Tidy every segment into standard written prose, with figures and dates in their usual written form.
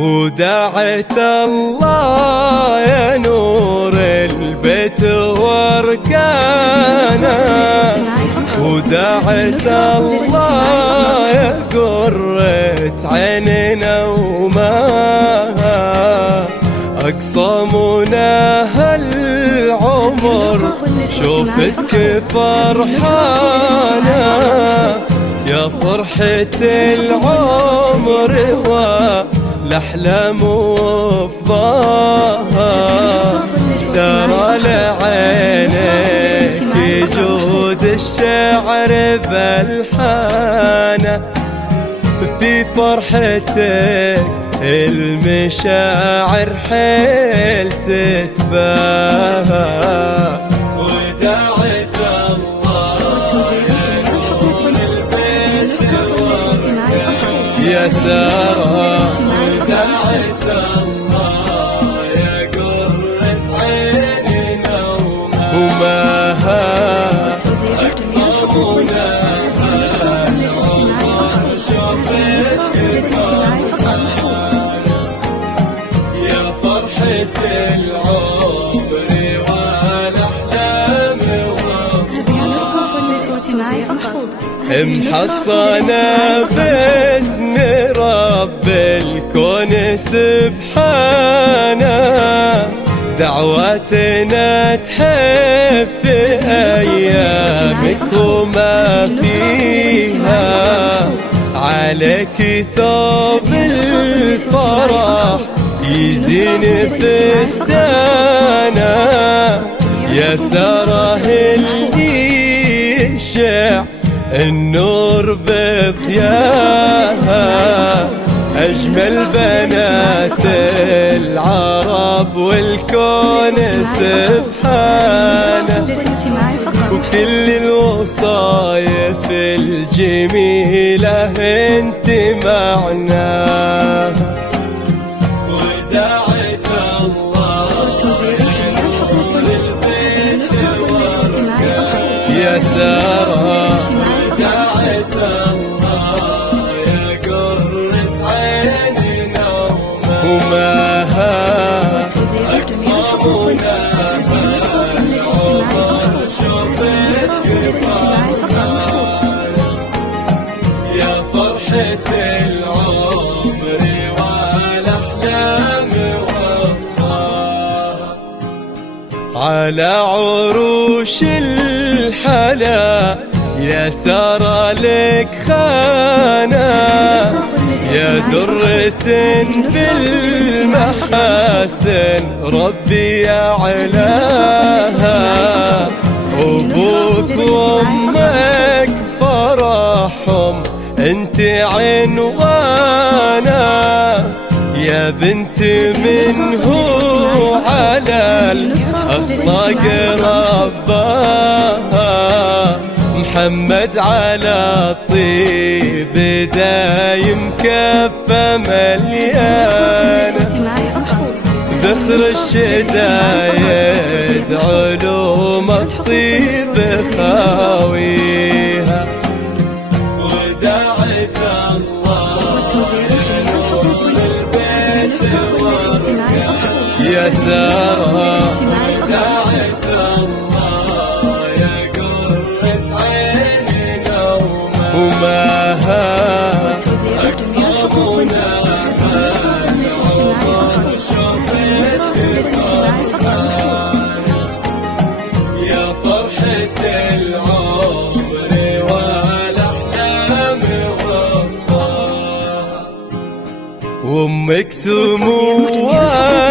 ودعت الله يا نور البيت واركانه، ودعت الله يا قرة عيننا وما أقصامنا هالعمر شوفتك فرحانة يا فرحة العمر والأحلام وفضاها. سرى لعينك جود الشعر بالحانة، في فرحتك المشاعر حيل تتباهى. ودعت الله يا نور البيت يا سارة، ودعت الله يا قرة عيننا وماها أقصامنا يا فرحة العمر والأحلام محصنة باسم رب الكون سبحانه، دعواتنا تحف في أيامك وما فيها. عليك ثوب الفرح يزين فستانا، يا ساره اللي يشع النور بضياها. أجمل بنات العرب والكون سبحانه، وكل الوصايف الجميلة انت معناها. ودعت الله يا نور البيت يا سارة، ودعت الله يا قرة عيننا وماها أقصامنا يا فرحة العمر والأحلام وفضاها. على عروش الحلا يا سارة لك خانة، يا درة بالمحاسن ربي يعلاها. أبوك وأمك فرحهم انت عنوانا، يا بنت منه على الأخلاق رباها. محمد على الطيب دايم كفة مليانة، ذخر الشدايد علوم الطيب خاويها. ودعت الله يا نور البيت يا سارة، ودعت الله يا قرة عيننا وماها أقصامنا يا فرحة العمر والأحلام وفضاها. وأمك سمو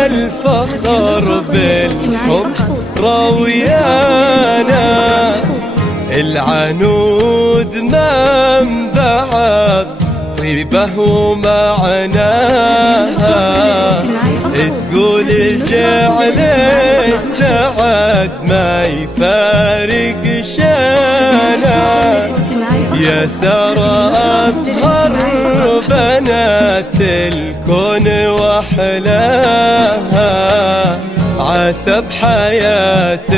الفخر بالحب راويانا، العنود منبع طيبه ومعناها. تقول جعل السعد ما يفارق شانا، يا سارة أطهر بنات الكون وأحلاها. عسى بحياتك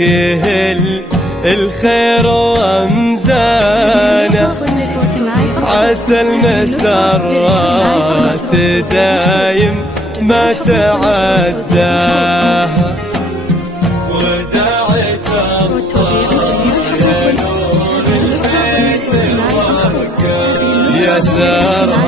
يهل الخير وأمزانه، عسى المسرات دايم ما تعداها، ودعت الله يا نور البيت فرقة يا سر